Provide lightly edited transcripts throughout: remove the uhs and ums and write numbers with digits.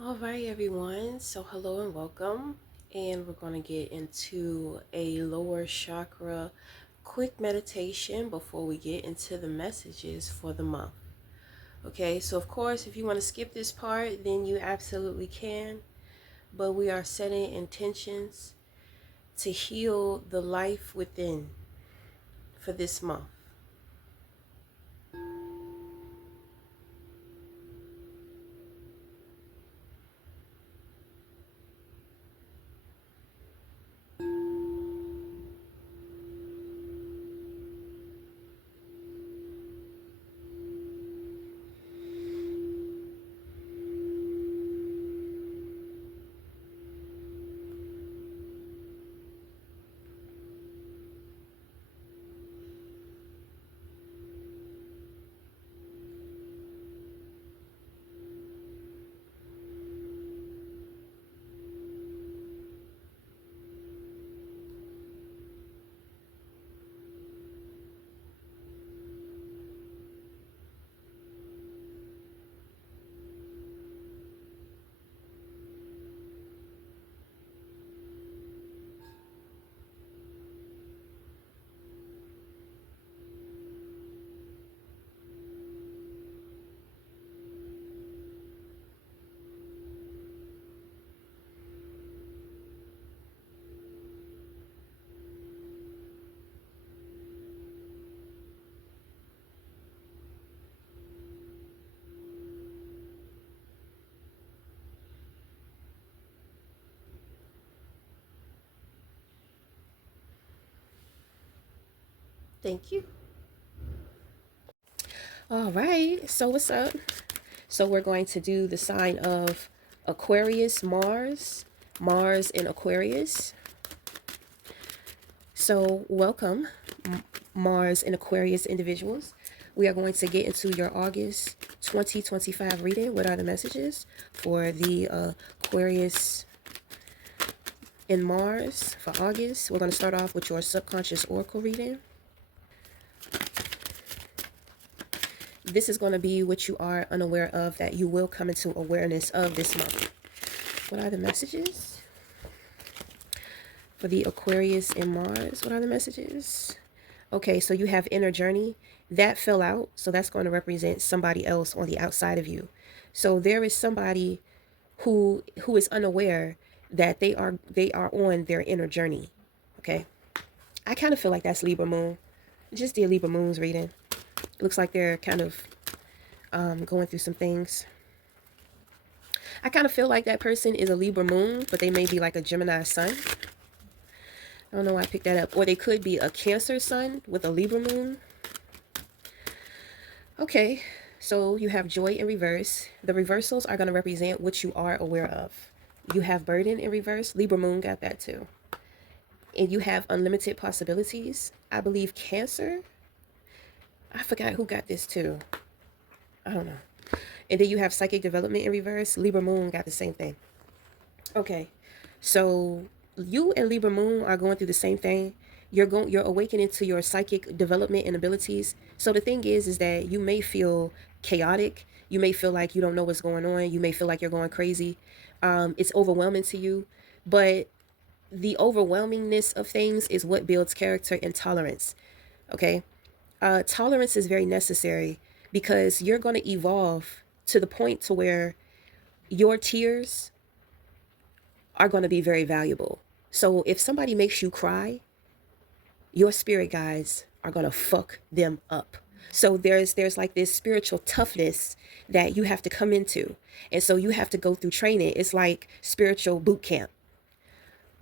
All right, everyone. So, hello and welcome. And we're going to get into a lower chakra quick meditation before we get into the messages for the month. Okay, so of course, if you want to skip this part, then you absolutely can. But we are setting intentions to heal the life within for this month. Thank you. All right, so what's up? So, we're going to do the sign of Aquarius, Mars in Aquarius. So, welcome, Mars and Aquarius individuals. We are going to get into your August 2025 reading. What are the messages for the Aquarius in Mars for August? We're going to start off with your subconscious oracle reading. This is going to be what you are unaware of that you will come into awareness of this month. What are the messages for the Aquarius in Mars? What are the messages? Okay, so you have inner journey. That fell out, so that's going to represent somebody else on the outside of you. So there is somebody who is unaware that they are on their inner journey. Okay? I kind of feel like that's Libra moon. Just the Libra moon's reading. It looks like they're kind of going through some things. I kind of feel like that person is a Libra moon, but they may be like a Gemini sun. I don't know why I picked that up. Or they could be a Cancer sun with a Libra moon. Okay, so you have joy in reverse. The reversals are going to represent what you are aware of. You have burden in reverse. Libra moon got that too. And you have unlimited possibilities. I believe Cancer. I forgot who got this too. I don't know. And then you have psychic development in reverse. Libra moon got the same thing. Okay, so you and Libra moon are going through the same thing. You're awakening to your psychic development and abilities. So the thing is that you may feel chaotic. You may feel like you don't know what's going on. You may feel like you're going crazy. It's overwhelming to you, but the overwhelmingness of things is what builds character and tolerance. Okay, tolerance is very necessary because you're going to evolve to the point to where your tears are going to be very valuable. So if somebody makes you cry, your spirit guides are going to fuck them up. So there's like this spiritual toughness that you have to come into. And so you have to go through training. It's like spiritual boot camp.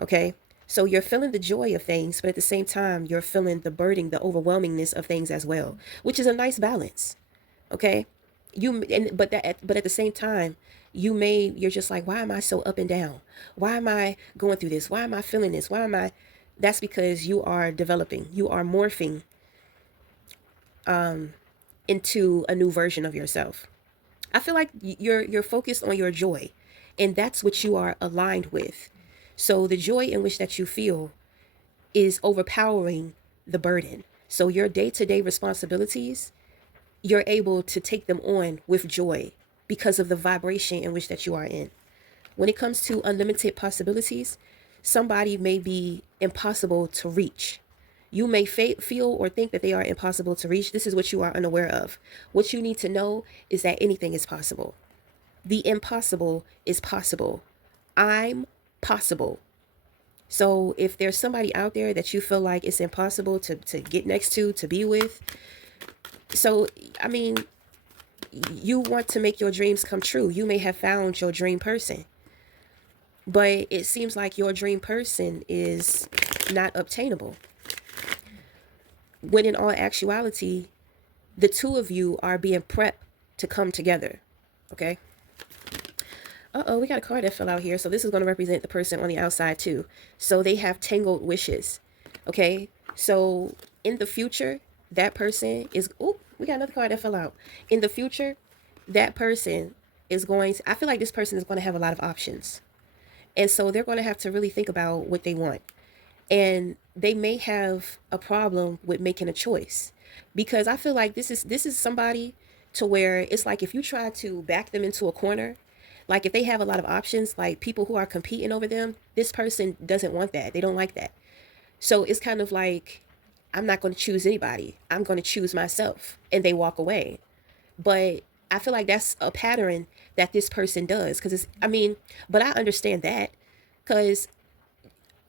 Okay? So you're feeling the joy of things, but at the same time, you're feeling the burden, the overwhelmingness of things as well, which is a nice balance. Okay? But at the same time, you're just like, why am I so up and down? Why am I going through this? Why am I feeling this? Why am I That's because you are developing. You are morphing into a new version of yourself. I feel like you're focused on your joy, and that's what you are aligned with. So the joy in which that you feel is overpowering the burden. So your day-to-day responsibilities, you're able to take them on with joy because of the vibration in which that you are in. When it comes to unlimited possibilities, somebody may be impossible to reach. You may feel or think that they are impossible to reach. This is what you are unaware of. What you need to know is that anything is possible. The impossible is possible. I'm possible. So if there's somebody out there that you feel like it's impossible to get next to be with, so, I mean, you want to make your dreams come true. You may have found your dream person, but it seems like your dream person is not obtainable. When in all actuality, the two of you are being prepped to come together. Okay? Uh-oh, we got a card that fell out here. So this is going to represent the person on the outside too. So they have tangled wishes. Okay? So in the future, that person is... Oh, we got another card that fell out. In the future, that person is going to... I feel like this person is going to have a lot of options. And so they're going to have to really think about what they want. And they may have a problem with making a choice. Because I feel like this is somebody to where it's like if you try to back them into a corner, like if they have a lot of options, like people who are competing over them, this person doesn't want that. They don't like that. So it's kind of like, I'm not going to choose anybody. I'm going to choose myself. And they walk away. But I feel like that's a pattern that this person does. Because but I understand that. Because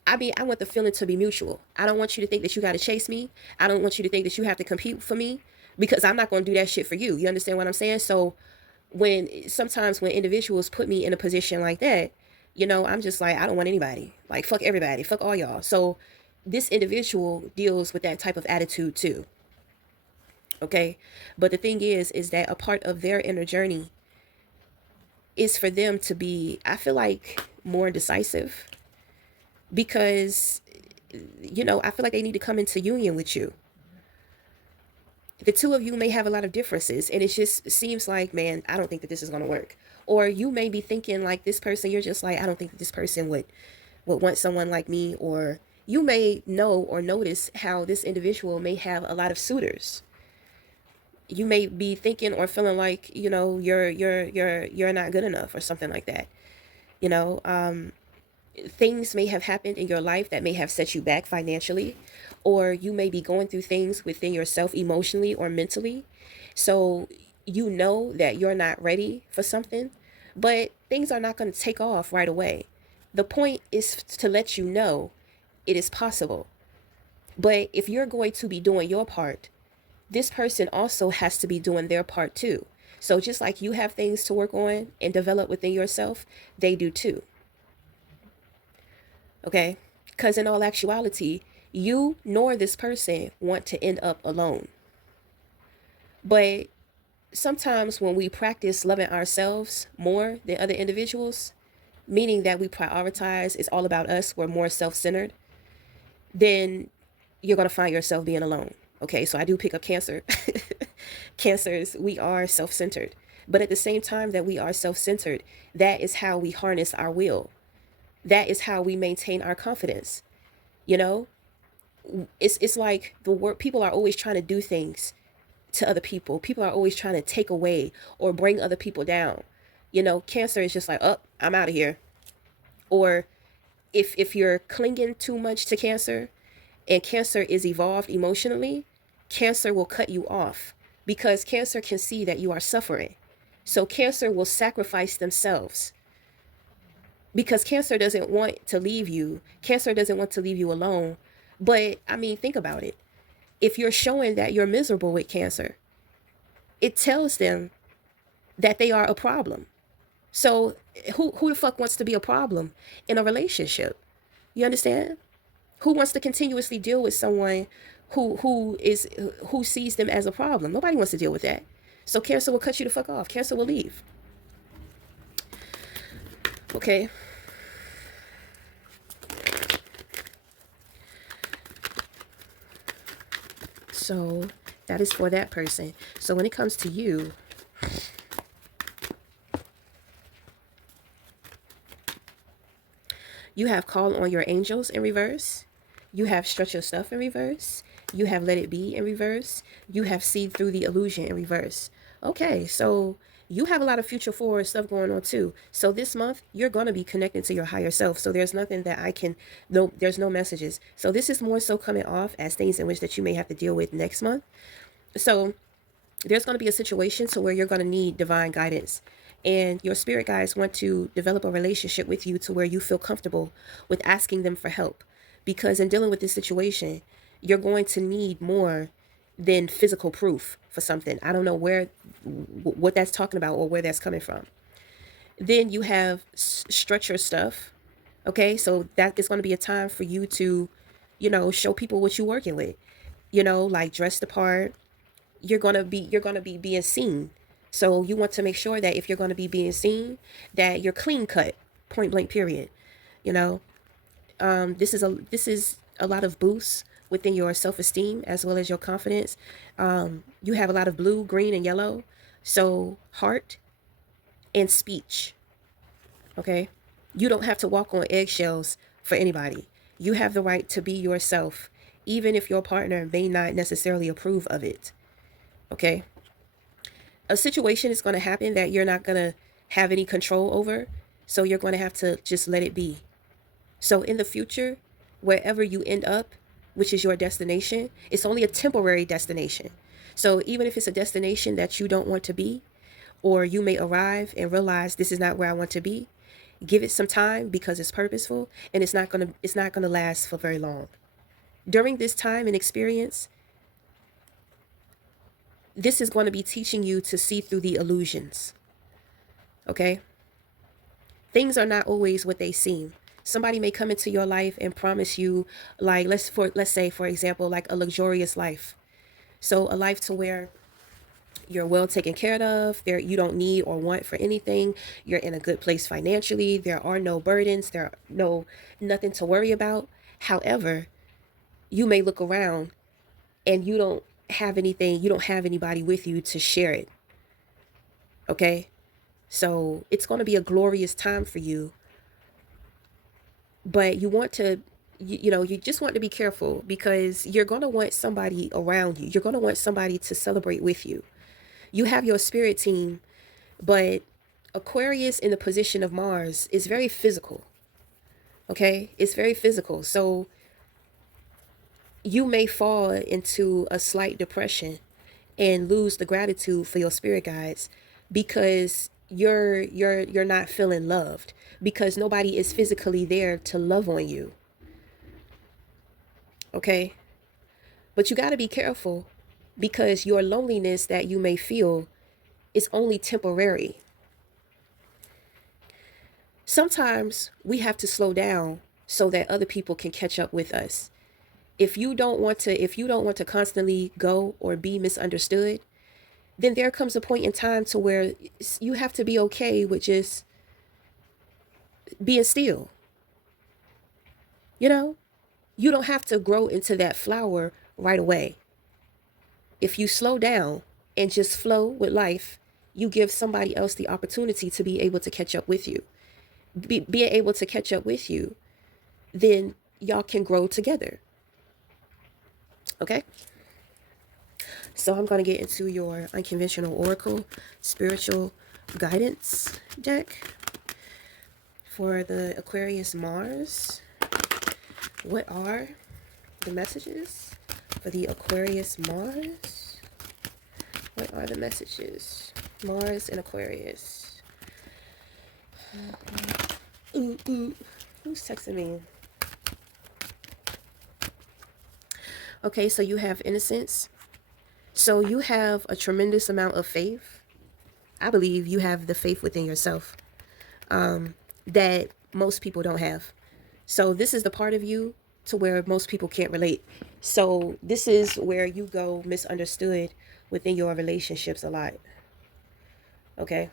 I want the feeling to be mutual. I don't want you to think that you got to chase me. I don't want you to think that you have to compete for me. Because I'm not going to do that shit for you. You understand what I'm saying? So sometimes when individuals put me in a position like that, I'm just like, I don't want anybody. Like, fuck everybody. Fuck all y'all. So this individual deals with that type of attitude too. Okay? But the thing is that a part of their inner journey is for them to be, I feel like, more decisive. Because, I feel like they need to come into union with you. The two of you may have a lot of differences, and it just seems like, man, I don't think that this is going to work. Or you may be thinking like this person, you're just like, I don't think that this person would want someone like me. Or you may know or notice how this individual may have a lot of suitors. You may be thinking or feeling like, you're not good enough or something like that. Things may have happened in your life that may have set you back financially, or you may be going through things within yourself emotionally or mentally. So you know that you're not ready for something, but things are not going to take off right away. The point is to let you know it is possible. But if you're going to be doing your part, this person also has to be doing their part too. So just like you have things to work on and develop within yourself, they do too. Okay? Because in all actuality, you nor this person want to end up alone. But sometimes when we practice loving ourselves more than other individuals, meaning that we prioritize, it's all about us, we're more self-centered, then you're going to find yourself being alone. Okay, so I do pick up Cancer. Cancers, we are self-centered. But at the same time that we are self-centered, that is how we harness our will. That is how we maintain our confidence. It's like the word, people are always trying to do things to other people. People are always trying to take away or bring other people down. Cancer is just like, oh, I'm out of here. Or if you're clinging too much to Cancer, and Cancer is evolved emotionally, Cancer will cut you off because Cancer can see that you are suffering. So Cancer will sacrifice themselves because Cancer doesn't want to leave you. Cancer doesn't want to leave you alone. But think about it. If you're showing that you're miserable with Cancer, it tells them that they are a problem. So who the fuck wants to be a problem in a relationship? You understand? Who wants to continuously deal with someone who sees them as a problem? Nobody wants to deal with that. So Cancer will cut you the fuck off. Cancer will leave. Okay. So that is for that person. So when it comes to you, you have call on your angels in reverse. You have stretch your stuff in reverse. You have let it be in reverse. You have see through the illusion in reverse. Okay, so You have a lot of future forward stuff going on too. So this month, you're going to be connected to your higher self. So there's nothing that I can, no, there's no messages. So this is more so coming off as things in which that you may have to deal with next month. So there's going to be a situation to where you're going to need divine guidance. And your spirit guides want to develop a relationship with you to where you feel comfortable with asking them for help. Because in dealing with this situation, you're going to need more than physical proof for something. I don't know what that's talking about or where that's coming from. Then you have structure stuff. Okay, so that is going to be a time for you to, show people what you're working with. Like dress the part. You're gonna be being seen. So you want to make sure that if you're going to be being seen, that you're clean cut, point blank, period. You know, this is a lot of boosts within your self esteem as well as your confidence. You have a lot of blue, green, and yellow. So heart and speech. Okay, you don't have to walk on eggshells for anybody. You have the right to be yourself, even if your partner may not necessarily approve of it. Okay, a situation is going to happen that you're not going to have any control over. So you're going to have to just let it be. So in the future, wherever you end up, which is your destination, it's only a temporary destination. So even if it's a destination that you don't want to be, or you may arrive and realize this is not where I want to be, give it some time because it's purposeful and it's not gonna last for very long. During this time and experience, this is going to be teaching you to see through the illusions. Okay? Things are not always what they seem. Somebody may come into your life and promise you, like, let's say for example, like a luxurious life. So a life to where you're well taken care of, there you don't need or want for anything, you're in a good place financially, there are no burdens, there are no nothing to worry about. However, you may look around and you don't have anybody with you to share it. Okay? So it's going to be a glorious time for you, but you just want to be careful because you're going to want somebody around you. You're going to want somebody to celebrate with you. You have your spirit team, but Aquarius in the position of Mars is very physical. Okay? It's very physical. So you may fall into a slight depression and lose the gratitude for your spirit guides because you're not feeling loved because nobody is physically there to love on you. Okay? But you got to be careful because your loneliness that you may feel is only temporary. Sometimes we have to slow down so that other people can catch up with us. If you don't want to constantly go or be misunderstood, then there comes a point in time to where you have to be okay with just being still. You know, you don't have to grow into that flower right away. If you slow down and just flow with life, you give somebody else the opportunity to be able to catch up with you. Being able to catch up with you, then y'all can grow together. Okay? So I'm going to get into your unconventional oracle spiritual guidance deck for the Aquarius Mars. What are the messages for the Aquarius Mars? What are the messages? Mars and Aquarius. Who's texting me? Okay, so you have innocence. So you have a tremendous amount of faith. I believe you have the faith within yourself that most people don't have. So this is the part of you to where most people can't relate. So this is where you go misunderstood within your relationships a lot. Okay.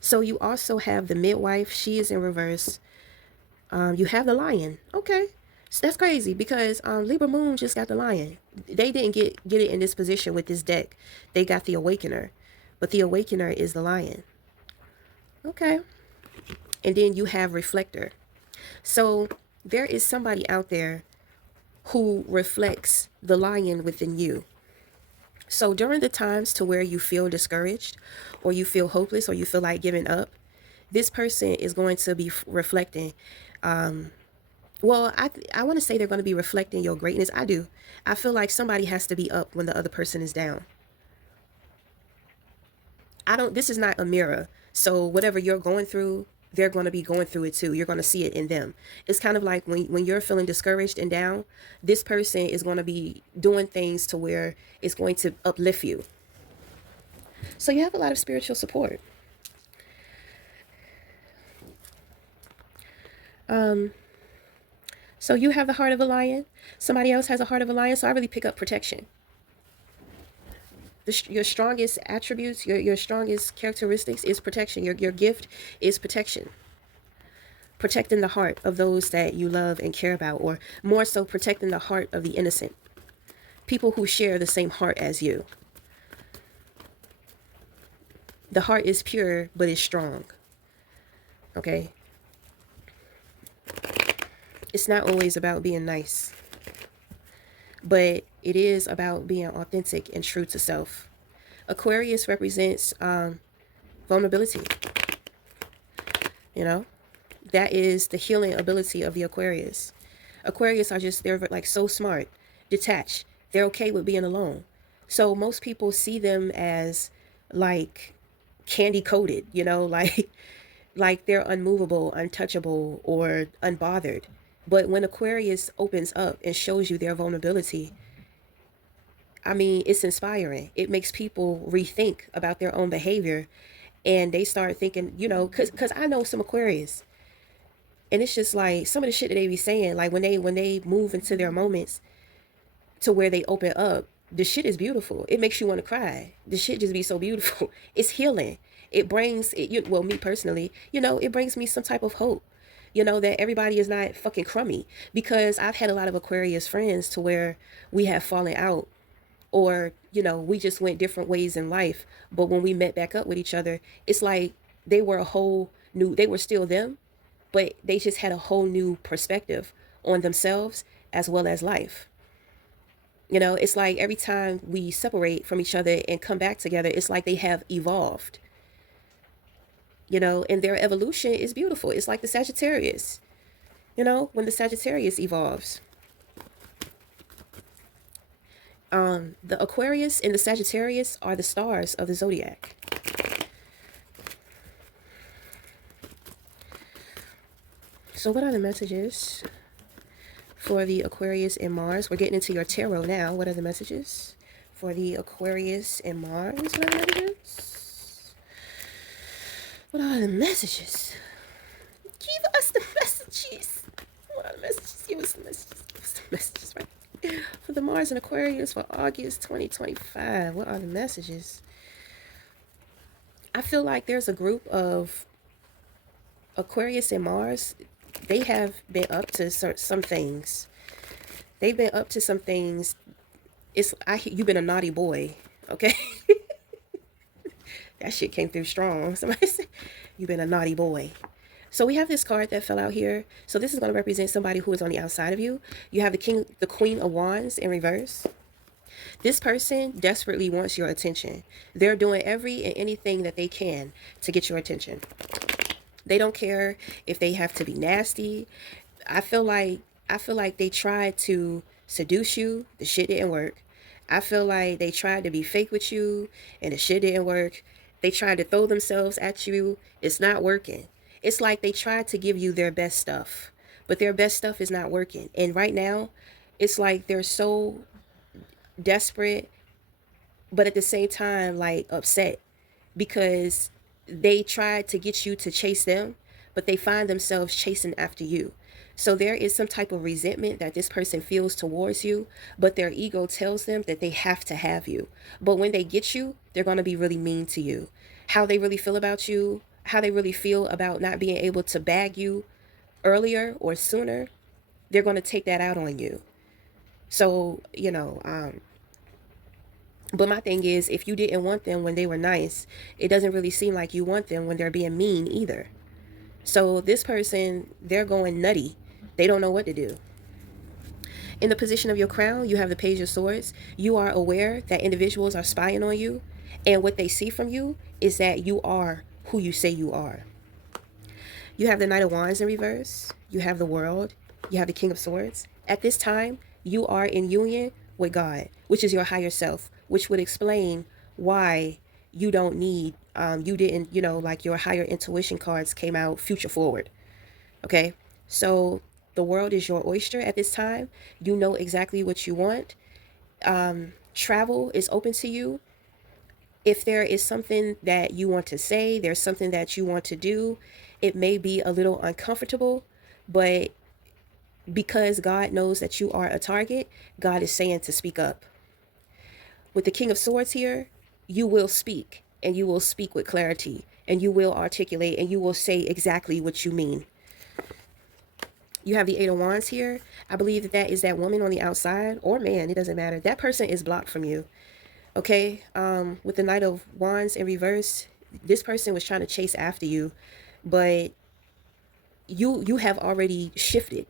So you also have the midwife. She is in reverse. You have the lion. Okay. So that's crazy because Libra Moon just got the lion. They didn't get it in this position with this deck. They got the awakener. But the awakener is the lion. Okay. And then you have reflector. So there is somebody out there who reflects the lion within you. So during the times to where you feel discouraged or you feel hopeless or you feel like giving up, this person is going to be reflecting. Well, I want to say they're going to be reflecting your greatness. I do. I feel like somebody has to be up when the other person is down. I don't, this is not a mirror. So whatever you're going through, they're going to be going through it too. You're going to see it in them. It's kind of like when you're feeling discouraged and down, this person is going to be doing things to where it's going to uplift you. So you have a lot of spiritual support. So you have the heart of a lion. Somebody else has a heart of a lion. So I really pick up protection. Your strongest attributes, your strongest characteristics is protection. Your gift is protection. Protecting the heart of those that you love and care about, or more so, protecting the heart of the innocent. People who share the same heart as you. The heart is pure, but it's strong. Okay? It's not always about being nice, but it is about being authentic and true to self. Aquarius represents vulnerability. You know, that is the healing ability of the Aquarius. Aquarius are just, they're like so smart, detached. They're okay with being alone. So most people see them as like candy coated, you know, like they're unmovable, untouchable, or unbothered. But when Aquarius opens up and shows you their vulnerability, I mean, it's inspiring. It makes people rethink about their own behavior, and they start thinking, you know, cause I know some Aquarius, and it's just like some of the shit that they be saying, like when they move into their moments to where they open up, the shit is beautiful. It makes you want to cry. The shit just be so beautiful. It's healing. It brings it. Well, me personally, you know, it brings me some type of hope. You know that everybody is not fucking crummy, because I've had a lot of Aquarius friends to where we have fallen out, or you know, we just went different ways in life, but when we met back up with each other, it's like they were a whole new, they were still them, but they just had a whole new perspective on themselves as well as life. You know, it's like every time we separate from each other and come back together, it's like they have evolved. You know, and their evolution is beautiful. It's like the Sagittarius. You know, when the Sagittarius evolves, the Aquarius and the Sagittarius are the stars of the zodiac. So what are the messages for the Aquarius and Mars? We're getting into your tarot now. What are the messages for the Aquarius and Mars? What are the messages? What are the messages? Give us the messages. What are the messages? Give us the messages. Give us the messages, right? For the Mars and Aquarius for August 2025. What are the messages? I feel like there's a group of Aquarius and Mars. They have been up to some things. They've been up to some things. You've been a naughty boy, okay? That shit came through strong. Somebody said, you've been a naughty boy. So we have this card that fell out here. So this is going to represent somebody who is on the outside of you. You have the Queen of Wands in reverse. This person desperately wants your attention. They're doing every and anything that they can to get your attention. They don't care if they have to be nasty. I feel like they tried to seduce you. The shit didn't work. I feel like they tried to be fake with you and the shit didn't work. They tried to throw themselves at you. It's not working. It's like they tried to give you their best stuff, but their best stuff is not working. And right now, it's like they're so desperate, but at the same time, like upset, because they tried to get you to chase them, but they find themselves chasing after you. So there is some type of resentment that this person feels towards you, but their ego tells them that they have to have you. But when they get you, they're going to be really mean to you. How they really feel about you, how they really feel about not being able to bag you earlier or sooner, they're going to take that out on you. So, you know, but my thing is, if you didn't want them when they were nice, it doesn't really seem like you want them when they're being mean either. So this person, they're going nutty. They don't know what to do. In the position of your crown, you have the Page of Swords. You are aware that individuals are spying on you, and what they see from you is that you are who you say you are. You have the Knight of Wands in reverse. You have the World. You have the King of Swords. At this time, you are in union with God, which is your higher self, which would explain why you don't need, you didn't, like your higher intuition cards came out future forward. Okay. So the world is your oyster at this time. You know exactly what you want. Travel is open to you. If there is something that you want to say, there's something that you want to do, it may be a little uncomfortable, but because God knows that you are a target, God is saying to speak up. With the King of Swords here, you will speak, and you will speak with clarity, and you will articulate, and you will say exactly what you mean. You have the Eight of Wands here. I believe that is that woman on the outside, or man, it doesn't matter. That person is blocked from you. Okay, with the Knight of Wands in reverse, this person was trying to chase after you, but you have already shifted.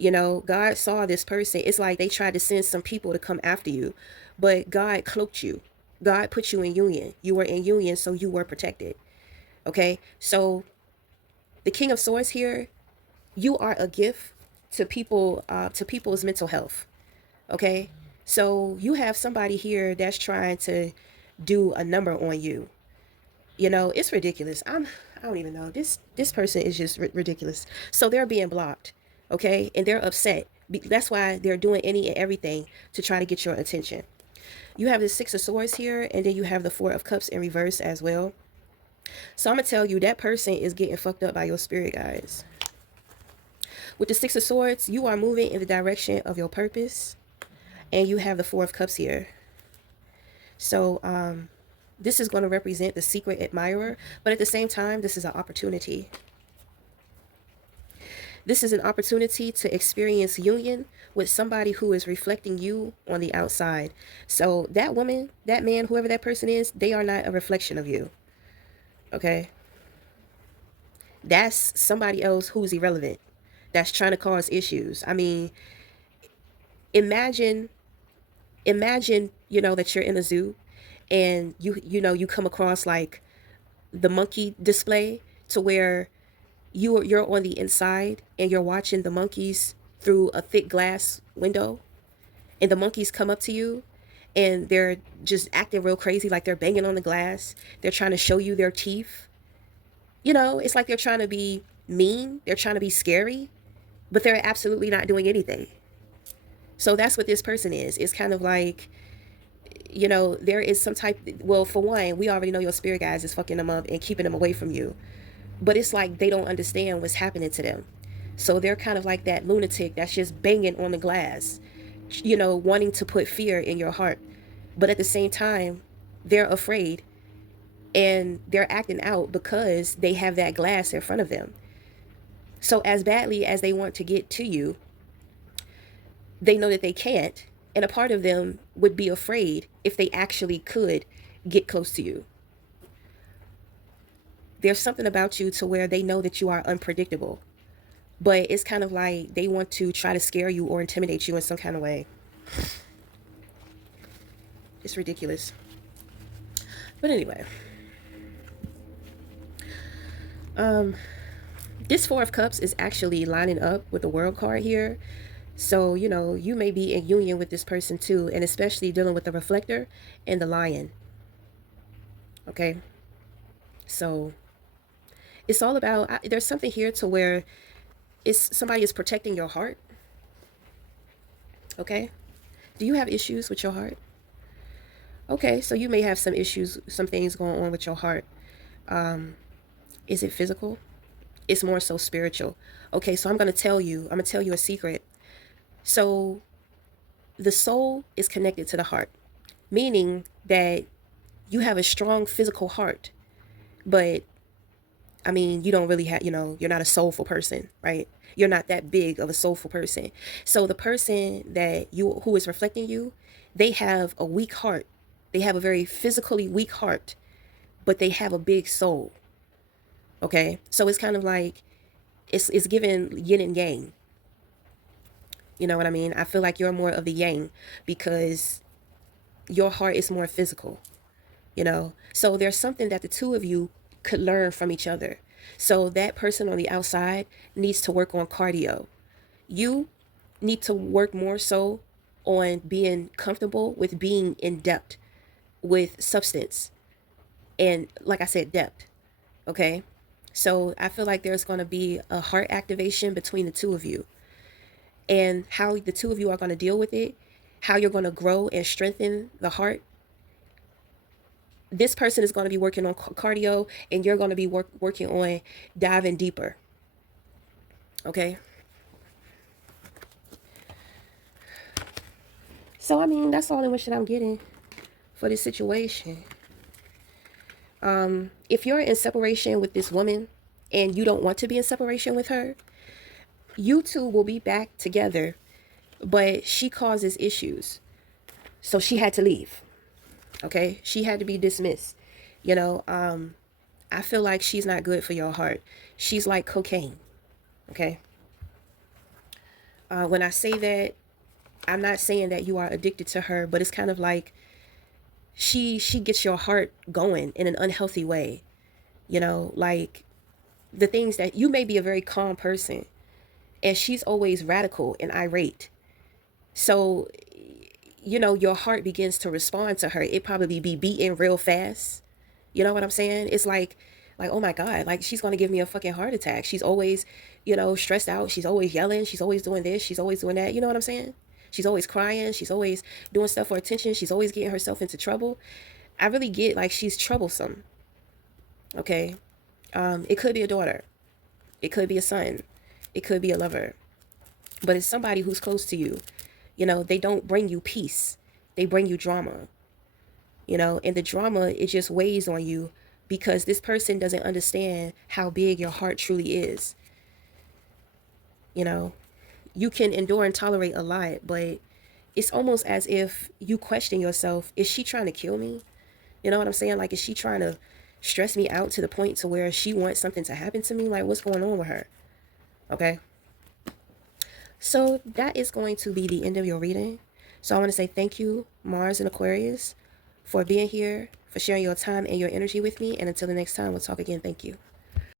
God saw this person. It's like they tried to send some people to come after you, but God cloaked you. God put you in union. You were in union, so you were protected. Okay, so the King of Swords here, you are a gift to people, to people's mental health. Okay, so you have somebody here that's trying to do a number on you. It's ridiculous. I don't even know. This person is just ridiculous. So they're being blocked, okay? And they're upset. That's why they're doing any and everything to try to get your attention. You have the Six of Swords here, and then you have the Four of Cups in reverse as well. So I'm going to tell you, that person is getting fucked up by your spirit guides. With the Six of Swords, you are moving in the direction of your purpose, and you have the Four of Cups here. So, this is going to represent the secret admirer, but at the same time, this is an opportunity. This is an opportunity to experience union with somebody who is reflecting you on the outside. So that woman, that man, whoever that person is, they are not a reflection of you. Okay? That's somebody else who's irrelevant, that's trying to cause issues. I mean, imagine, that you're in a zoo, and you come across like the monkey display, to where you're on the inside and you're watching the monkeys through a thick glass window, and the monkeys come up to you and they're just acting real crazy, like they're banging on the glass, they're trying to show you their teeth. It's like they're trying to be mean, they're trying to be scary, but they're absolutely not doing anything. So that's what this person is. It's kind of like, there is some type, well, for one, we already know your spirit guides is fucking them up and keeping them away from you. But it's like they don't understand what's happening to them. So they're kind of like that lunatic that's just banging on the glass, wanting to put fear in your heart. But at the same time, they're afraid, and they're acting out because they have that glass in front of them. So as badly as they want to get to you, they know that they can't. And a part of them would be afraid if they actually could get close to you. There's something about you to where they know that you are unpredictable, but it's kind of like they want to try to scare you or intimidate you in some kind of way. It's ridiculous. But anyway, this Four of Cups is actually lining up with the World card here. So, you may be in union with this person too, and especially dealing with the Reflector and the Lion. Okay? So, it's all about, there's something here to where somebody is protecting your heart. Okay? Do you have issues with your heart? Okay, so you may have some issues, some things going on with your heart. Is it physical? It's more so spiritual. Okay, so I'm going to tell you a secret. So the soul is connected to the heart, meaning that you have a strong physical heart, but I mean, you don't really have, you're not a soulful person, right? You're not that big of a soulful person. So the person who is reflecting you, they have a weak heart. They have a very physically weak heart, but they have a big soul. Okay? So it's kind of like, it's given yin and yang. You know what I mean? I feel like you're more of the yang because your heart is more physical, you know? So there's something that the two of you could learn from each other. So that person on the outside needs to work on cardio. You need to work more so on being comfortable with being in depth with substance and, like I said, depth. Okay. So I feel like there's going to be a heart activation between the two of you, and how the two of you are going to deal with it, how you're going to grow and strengthen the heart. This person is going to be working on cardio, and you're going to be working on diving deeper. Okay. So, I mean, that's all the wish that I'm getting for this situation. If you're in separation with this woman and you don't want to be in separation with her, you two will be back together, but she causes issues. So she had to leave. Okay. She had to be dismissed. You know, I feel like she's not good for your heart. She's like cocaine. Okay. When I say that, I'm not saying that you are addicted to her, but it's kind of like she gets your heart going in an unhealthy way. You know, like the things that you may be a very calm person, and she's always radical and irate. So, you know, your heart begins to respond to her. It probably be beating real fast. You know what I'm saying? It's like, oh my God, like she's gonna give me a fucking heart attack. She's always, you know, stressed out. She's always yelling. She's always doing this. She's always doing that. You know what I'm saying? She's always crying. She's always doing stuff for attention. She's always getting herself into trouble. I really get like she's troublesome. Okay. It could be a daughter. It could be a son. It could be a lover. But it's somebody who's close to you. You know, they don't bring you peace. They bring you drama. You know, and the drama, it just weighs on you because this person doesn't understand how big your heart truly is. You know, you can endure and tolerate a lot, but it's almost as if you question yourself, is she trying to kill me? You know what I'm saying? Like, is she trying to stress me out to the point to where she wants something to happen to me? Like, what's going on with her? Okay. So that is going to be the end of your reading. So I want to say thank you, Mars and Aquarius, for being here, for sharing your time and your energy with me. And until the next time, we'll talk again. Thank you.